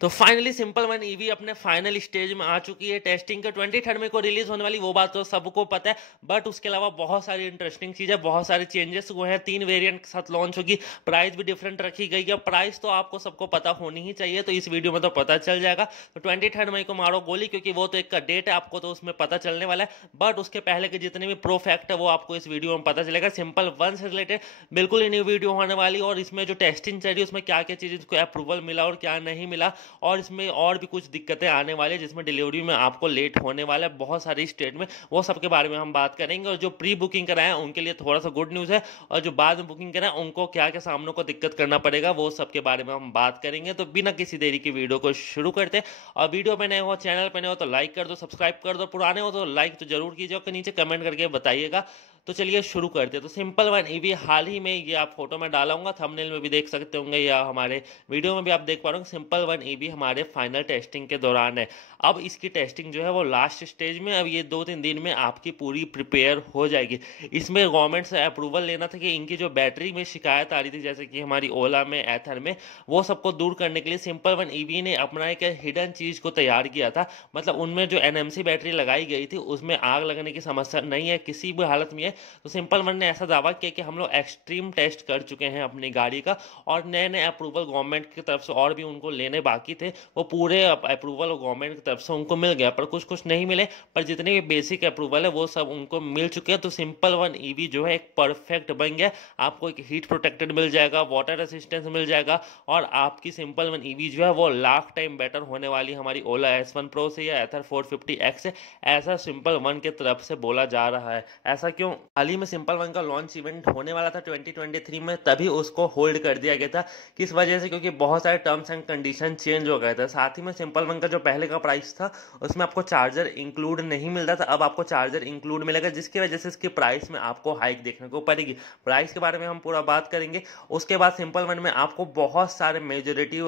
तो finally simple one EV अपने final stage में आ चुकी है। टेस्टिंग के 23 में को रिलीज होने वाली, वो बात तो सबको पता है। बट उसके अलावा बहुत सारी इंटरेस्टिंग चीज़ें, बहुत सारे चेंजेस हुए हैं। 3 वेरिएंट के साथ लॉन्च होगी। प्राइस भी डिफरेंट रखी गई है। प्राइस तो आपको सबको पता होनी ही चाहिए, तो इस वीडियो में तो पता चल जाएगा। तो 23 मई को मारो गोली, क्योंकि वो तो एक का डेट है, आपको तो उसमें पता चलने वाला है। बट उसके पहले के जितने भी प्रो फैक्ट है वो आपको इस वीडियो में पता चलेगा। सिंपल वन से रिलेटेड बिल्कुल ही न्यू वीडियो होने वाली, और इसमें जो टेस्टिंग चल रही है उसमें क्या क्या चीज़ को अप्रूवल मिला और क्या नहीं मिला, और इसमें और भी कुछ दिक्कतें आने वाली है जिसमें डिलीवरी में आपको लेट होने वाला है बहुत सारे स्टेट में। वो सब के बारे में हम बात करेंगे। और जो प्री बुकिंग कराए हैं उनके लिए थोड़ा सा गुड न्यूज़ है, और जो बाद में बुकिंग कराए उनको क्या क्या सामने को दिक्कत करना पड़ेगा, वो सब के बारे में हम बात करेंगे। तो बिना किसी देरी की वीडियो को शुरू करते हैं। और वीडियो पे नए हो, चैनल पे नए हो तो लाइक कर दो, सब्सक्राइब कर दो। पुराने हो तो लाइक तो जरूर कीजिए, और नीचे कमेंट करके बताइएगा। तो चलिए शुरू करते हैं। तो सिंपल वन ईवी हाल ही में, ये आप फोटो में डालाऊंगा, थंबनेल में भी देख सकते होंगे या हमारे वीडियो में भी आप देख पा रहे हो। सिंपल वन ईवी हमारे फाइनल टेस्टिंग के दौरान है। अब इसकी टेस्टिंग जो है वो लास्ट स्टेज में, अब ये 2-3 दिन में आपकी पूरी प्रिपेयर हो जाएगी। इसमें गवर्नमेंट से अप्रूवल लेना था कि इनकी जो बैटरी में शिकायत आ रही थी, जैसे कि हमारी ओला में, एथर में, वो सबको दूर करने के लिए सिंपल वन ईवी ने अपना एक हिडन चीज़ को तैयार किया था। मतलब उनमें जो एनएमसी बैटरी लगाई गई थी उसमें आग लगने की समस्या नहीं है किसी भी हालत में है। तो सिंपल वन ने ऐसा दावा किया कि हम लोग एक्सट्रीम टेस्ट कर चुके हैं अपनी गाड़ी का, और नए नए अप्रूवल गवर्नमेंट की तरफ से और भी उनको लेने बाकी थे, वो पूरे अप्रूवल गवर्नमेंट की तरफ से उनको मिल गया। पर कुछ कुछ नहीं मिले, पर जितने भी बेसिक अप्रूवल है वो सब उनको मिल चुके हैं। तो सिंपल वन ईवी जो है एक परफेक्ट बन गया। आपको एक हीट प्रोटेक्टेड मिल जाएगा, वाटर रेसिस्टेंस मिल जाएगा, और आपकी सिंपल वन ईवी जो है वो लाख टाइम बेटर होने वाली हमारी ओला S1 प्रो से या एथर 450X से, ऐसा सिंपल वन की तरफ से बोला जा रहा है। ऐसा क्यों? हाल ही में सिंपल वन का लॉन्च इवेंट होने वाला था 2023 में, तभी उसको होल्ड कर दिया गया था। किस वजह से? क्योंकि बहुत सारे टर्म्स एंड कंडीशन चेंज हो गए थे। साथ ही में सिंपल वन का जो पहले का प्राइस था उसमें आपको चार्जर इंक्लूड नहीं मिलता था, अब आपको चार्जर इंक्लूड मिलेगा, जिसकी वजह से इसके प्राइस में आपको हाइक देखने को पड़ेगी। प्राइस के बारे में हम पूरा बात करेंगे। उसके बाद सिंपल वन में आपको बहुत सारे मेजोरिटी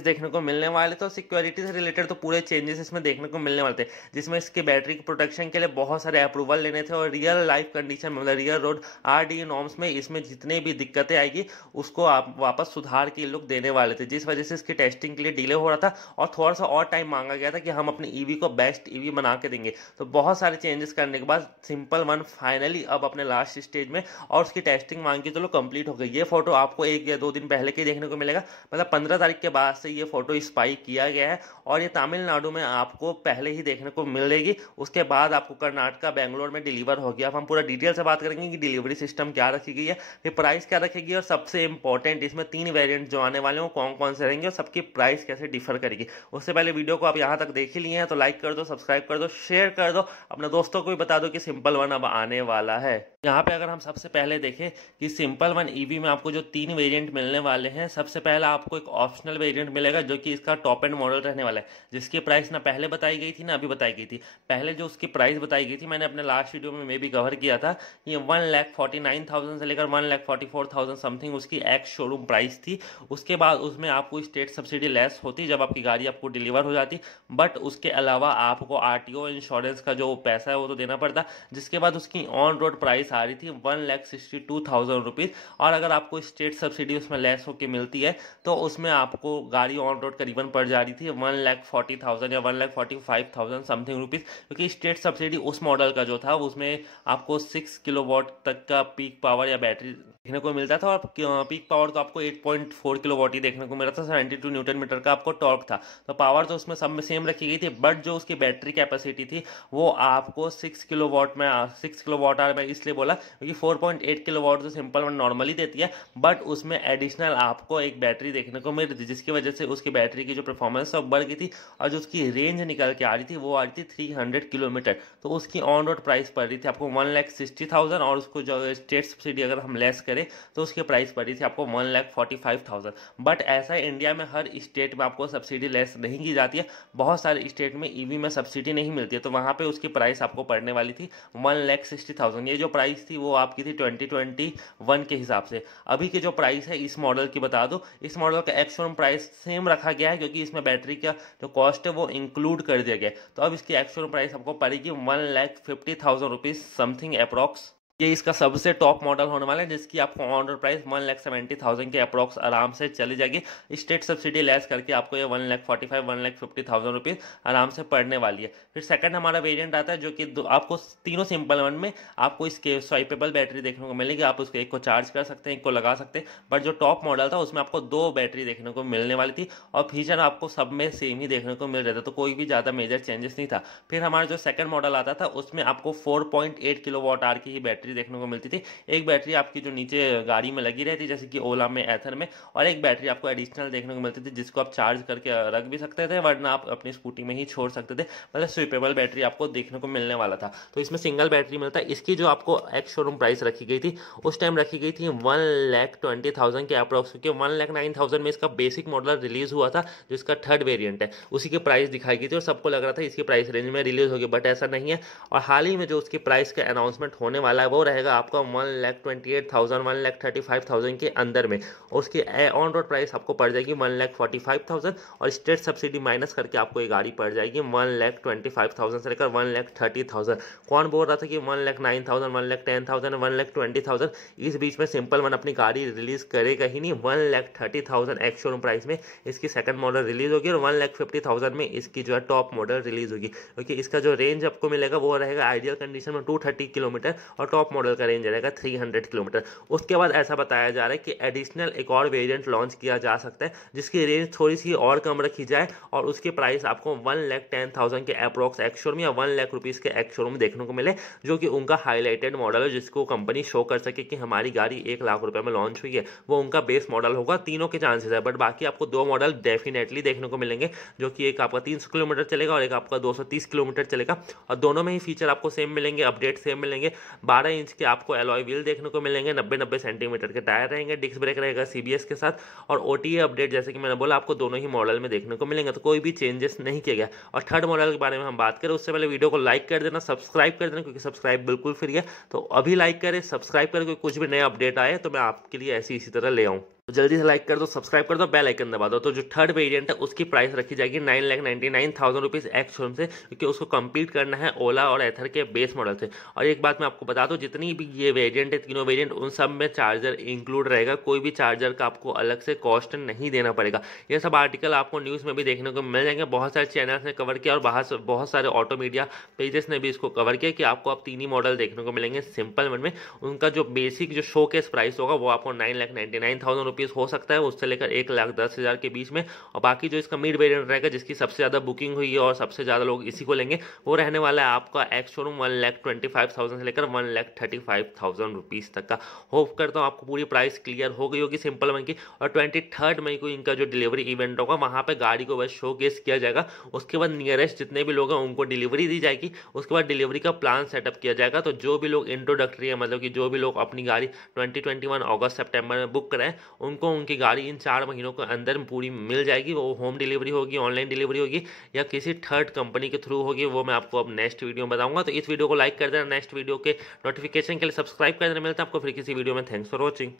देखने को मिलने वाले थे। सिक्योरिटी से रिलेटेड तो पूरे चेंजेस इसमें देखने को मिलने वाले थे, जिसमें इसके बैटरी की प्रोटेक्शन के लिए बहुत सारे अप्रूवल लेने थे, और रियल लाइफ कंडीशन में, मतलब रियल रोड RDE नॉर्म्स में इसमें जितने भी दिक्कतें आएगी उसको आप वापस सुधार के लोग देने वाले थे, जिस वजह से इसकी टेस्टिंग के लिए डिले हो रहा था और थोड़ा सा और टाइम मांगा गया था कि हम अपनी ईवी को बेस्ट ईवी बना के देंगे। तो बहुत सारे चेंजेस करने के बाद सिंपल वन फाइनली अब अपने लास्ट स्टेज में, और उसकी टेस्टिंग मान के चलो कंप्लीट हो गई। ये फोटो आपको 1 या 2 दिन पहले के देखने को मिलेगा, मतलब 15 तारीख के बाद से ये फोटो स्पाई किया गया है, और ये तमिलनाडु में आपको पहले ही देखने को मिलेगी। उसके बाद आपको कर्नाटका, बेंगलोर में डिलीवर हो गया। अब हम पूरा डिटेल से बात करेंगे कि डिलीवरी सिस्टम क्या रखी गई है, फिर प्राइस क्या रखेगी, और सबसे इंपॉर्टेंट इसमें 3 वेरिएंट जो आने वाले हैं कौन कौन से रहेंगे और सबकी प्राइस कैसे डिफर करेगी। उससे पहले वीडियो को आप यहाँ तक देख ही लिए हैं तो लाइक कर दो, सब्सक्राइब कर दो, शेयर कर दो, अपने दोस्तों को भी बता दो कि सिंपल वन अब आने वाला है। यहाँ पे अगर हम सबसे पहले देखें कि सिंपल वन ईवी में आपको जो 3 वेरिएंट मिलने वाले हैं, सबसे पहला आपको एक ऑप्शनल वेरिएंट मिलेगा जो कि इसका टॉप एंड मॉडल रहने वाला है, जिसकी प्राइस ना पहले बताई गई थी ना अभी बताई गई थी। पहले जो उसकी प्राइस बताई गई थी, मैंने अपने लास्ट वीडियो में भी कवर किया था, ये 1,49,000 से लेकर 1,44,000 समथिंग उसकी एक्स शोरूम प्राइस थी। उसके बाद उसमें आपको स्टेट सब्सिडी लेस होती जब आपकी गाड़ी आपको डिलीवर हो जाती, बट उसके अलावा आपको RTO इंश्योरेंस का जो पैसा है वो तो देना पड़ता। जिसके बाद उसकी ऑन रोड प्राइस आ रही थी 1,62,000 रुपीज़, और अगर आपको स्टेट सब्सिडी उसमें लेस होकर मिलती है तो उसमें आपको गाड़ी ऑन रोड करीबन पड़ जा रही थी 1,40,000 या 1,45,000 समथिंग रुपीज़, क्योंकि स्टेट सब्सिडी उस मॉडल का जो था उसमें आपको 6 किलोवाट तक का पीक पावर या बैटरी देखने को मिलता था, और पीक पावर तो आपको 8.4 किलोवाट ही देखने को मिल रहा था। 72 न्यूटन मीटर का आपको टॉर्क था, तो पावर तो उसमें सब में सेम रखी गई थी, बट जो उसकी बैटरी कैपेसिटी थी वो आपको 6 किलोवाट में 6 किलोवाट आवर में इसलिए बोला क्योंकि 4.8 किलोवाट तो सिंपल वन नॉर्मली देती है, बट उसमें एडिशनल आपको एक बैटरी देखने को मिल रही थी, जिसकी वजह से उसकी बैटरी की जो परफॉर्मेंस है वो बढ़ गई थी, और जो उसकी रेंज निकल के आ रही थी वो आ रही थी 300 किलोमीटर। तो उसकी ऑन रोड प्राइस पड़ रही थी आपको 1,60,000, और उसको जो स्टेट सब्सिडी अगर हम लेस करें तो उसकी प्राइस पड़ रही थी आपको 1,45,000। बट ऐसा इंडिया में हर स्टेट में आपको सब्सिडी लेस नहीं की जाती है, बहुत सारे स्टेट में ईवी में सब्सिडी नहीं मिलती है, तो वहाँ पे उसकी प्राइस आपको पड़ने वाली थी 1,60,000। ये जो प्राइस थी वो आपकी थी 2021 के हिसाब से। अभी की जो प्राइस है इस मॉडल की बता दो, इस मॉडल का एक्स शोरूम प्राइस सेम रखा गया है क्योंकि इसमें बैटरी का जो कॉस्ट है वो इंक्लूड कर दिया गया है। तो अब इसकी एक्स शोरूम प्राइस आपको पड़ेगी 1,50,000 रुपीज़ समथिंग अप्रॉक्स। ये इसका सबसे टॉप मॉडल होने वाला है जिसकी आपको ऑन रोड प्राइस 1,70,000 के अप्रॉक्स आराम से चली जाएगी। स्टेट सब्सिडी लेस करके आपको ये 1,45,000 1,50,000 रुपीज़ आराम से पड़ने वाली है। फिर सेकंड हमारा वेरिएंट आता है जो कि आपको तीनों सिंपल वन में आपको इसके स्वाइपेबल बैटरी देखने को मिलेगी। आप उसको एक को चार्ज कर सकते हैं, एक को लगा सकते हैं। बट जो टॉप मॉडल था उसमें आपको 2 बैटरी देखने को मिलने वाली थी और फीचर आपको सब में सेम ही देखने को मिल रहा था, तो कोई भी ज़्यादा मेजर चेंजेस नहीं था। फिर हमारा जो सेकंड मॉडल आता था उसमें आपको 4.8 किलोवाट आवर की ही बैटरी देखने को मिलती थी। एक बैटरी आपकी जो नीचे गाड़ी में लगी रहती जैसे कि ओला में, एथर में, और एक बैटरी आपको एडिशनल देखने को मिलती थी जिसको आप चार्ज करके रख भी सकते थे, वरना आप अपनी स्कूटी में ही छोड़ सकते थे। मतलब स्विपेबल बैटरी आपको देखने को मिलने वाला था। तो इसमें सिंगल बैटरी मिलता है। इसकी जो आपको एक्स शोरूम प्राइस रखी गई थी उस टाइम रखी गई थी 1,20,000 के अप्रॉक्स, क्योंकि 1,09,000 में इसका बेसिक मॉडल रिलीज हुआ था जो इसका थर्ड वेरिएंट है, उसी की प्राइस दिखाई गई थी और सबको लग रहा था इसकी प्राइस रेंज में रिलीज होगी, बट ऐसा नहीं है। और हाल ही में जो उसकी प्राइस का अनाउंसमेंट होने वाला है वो रहेगा आपका 1,28,000 1,35,000 के अंदर में। और उसकी ऑन रोड प्राइस आपको पड़ जाएगी 1,45,000 और स्टेट सब्सिडी माइनस करके आपको ये गाड़ी पड़ जाएगी 1,25,000 से लेकर 1,30,000। कौन बोल रहा था कि 1,09,000 1,10,000 1,20,000 इस बीच में सिंपल वन अपनी गाड़ी रिलीज करेगा ही नहीं। 1,30,000 एक्स शोरूम प्राइस में इसकी सेकंड मॉडल रिलीज होगी और 1,50,000 में इसकी जो है टॉप मॉडल रिलीज होगी, क्योंकि इसका जो रेंज आपको मिलेगा वो रहेगा आइडियल कंडीशन में 230 किलोमीटर और टॉप मॉडल का रेंज रहेगा 300 किलोमीटर। उसके बाद ऐसा बताया जा रहा है कि एडिशनल एक और वेरिएंट लॉन्च किया जा सकता है जिसकी रेंज थोड़ी सी और कम रखी जाए और उसकी प्राइस आपको 1,10,000 के अप्रॉक्स एक्स शोरूम या 1,00,000 रुपीज़ के एक्स शोरूम देखने को मिले, जो कि उनका हाईलाइटेड मॉडल है जिसको कंपनी शो कर सके कि हमारी गाड़ी 1,00,000 रुपए में लॉन्च हुई है। वो उनका बेस मॉडल होगा, तीनों के चांसेस है, बट बाकी आपको 2 मॉडल डेफिनेटली देखने को मिलेंगे, जो कि एक आपका 300 किलोमीटर चलेगा और एक आपका 230 किलोमीटर चलेगा। और दोनों में ही फीचर आपको सेम मिलेंगे, अपडेट सेम मिलेंगे। 12 इंच के आपको एलॉय व्हील देखने को मिलेंगे, 90-90 सेंटीमीटर के टायर रहेंगे, डिस्क ब्रेक रहेगा सीबीएस के साथ, और ओटीए अपडेट जैसे कि मैंने बोला आपको दोनों ही मॉडल में देखने को मिलेंगे, तो कोई भी चेंजेस नहीं किया गया। और थर्ड मॉडल के बारे में हम बात करें उससे पहले वीडियो को लाइक कर देना, सब्सक्राइब कर देना, क्योंकि सब्सक्राइब बिल्कुल फ्री है। तो अभी लाइक करें, सब्सक्राइब करें, क्योंकि कुछ भी नया अपडेट आए तो मैं आपके लिए ऐसी इसी तरह ले आऊँ। तो जल्दी से लाइक कर दो, सब्सक्राइब कर दो, बेल आइकन दबा दो। तो जो थर्ड वेरिएंट है उसकी प्राइस रखी जाएगी 9,99,000 रुपीज़ एक्स शोरूम से, क्योंकि उसको कंपीट करना है ओला और एथर के बेस मॉडल से। और एक बात मैं आपको बता दूं, जितनी भी ये वेरिएंट है, तीनों वेरिएंट, उन सब में चार्जर इंक्लूड रहेगा, कोई भी चार्जर का आपको अलग से कॉस्ट नहीं देना पड़ेगा। ये सब आर्टिकल आपको न्यूज़ में भी देखने को मिल जाएंगे, बहुत सारे चैनल्स ने कवर किया और बाहर बहुत सारे ऑटो मीडिया पेजेस ने भी इसको कवर किया कि आपको अब 3 ही मॉडल देखने को मिलेंगे सिंपल वन में। उनका जो बेसिक जो शो केस प्राइस होगा वो आपको 9,99,000 रुपीज़ हो सकता है, उससे लेकर 1,10,000 के बीच में। और बाकी जो इसका मिड वेरिएंट रहेगा जिसकी सबसे ज़्यादा बुकिंग हुई है और सबसे ज़्यादा लोग इसी को लेंगे, वो रहने वाला है आपका एक्स शोरूम 1,25,000 से लेकर 1,35,000 रुपीज़ तक का। होप करता हूँ आपको पूरी प्राइस क्लियर हो गई होगी सिंपल वन की। और 23 मई को इनका जो डिलीवरी इवेंट होगा वहाँ पर गाड़ी को बस शो केस किया जाएगा, उसके बाद नियरेस्ट जितने भी लोग हैं उनको डिलीवरी दी जाएगी, उसके बाद डिलीवरी का प्लान सेटअप किया जाएगा। तो जो भी लोग इंट्रोडक्टरी है, मतलब कि जो भी लोग अपनी गाड़ी 2021 अगस्त सितंबर में बुक कराएं, उनको उनकी गाड़ी इन 4 महीनों के अंदर पूरी मिल जाएगी। वो होम डिलीवरी होगी, ऑनलाइन डिलीवरी होगी या किसी थर्ड कंपनी के थ्रू होगी, वो मैं आपको अब नेक्स्ट वीडियो में बताऊंगा। तो इस वीडियो को लाइक कर देना, नेक्स्ट वीडियो के नोटिफिकेशन के लिए सब्सक्राइब कर देना। मिलता है आपको फिर किसी वीडियो में। Thanks for watching.